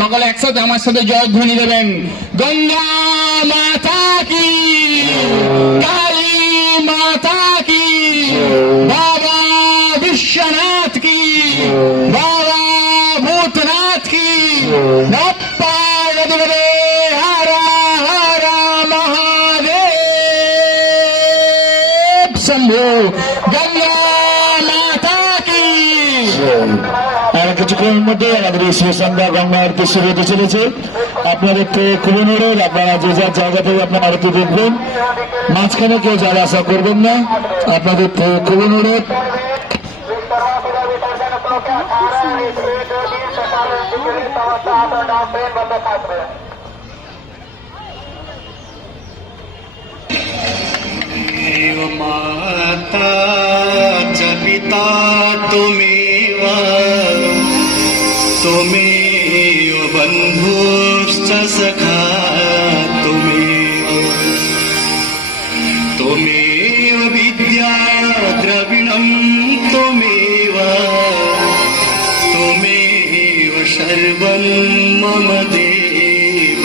সকলে একসাথে আমার সাথে জয়ধ্বনি দেবেন গঙ্গা মাতা কি কালী মাতা কি বাবা বিশ্বনাথ কি বাবা ভূতনাথ কি নপ্পা নদীরে হারা হারা মহাদেব শম্ভু গঙ্গা মাতা কি আর কিছুক্ষণের মধ্যে আমাদের এই শ্রীসন্ধ্যা গঙ্গা আরতি শুরু হতে চলেছে আপনাদের তো খুব অনুরোধ আপনারা যে যার জায়গা থেকে আপনার আরতি দেখবেন মাঝখানে কেউ যাওয়া আসা করবেন না আপনাদের তো খুব অনুরোধ देव माता च पिता तुमेव তুমি ও বন্ধুশ্চ সখা তুমি তুমি ও বিদ্যা দ্রবিণম তুমি তুমি সর্বম মম দেব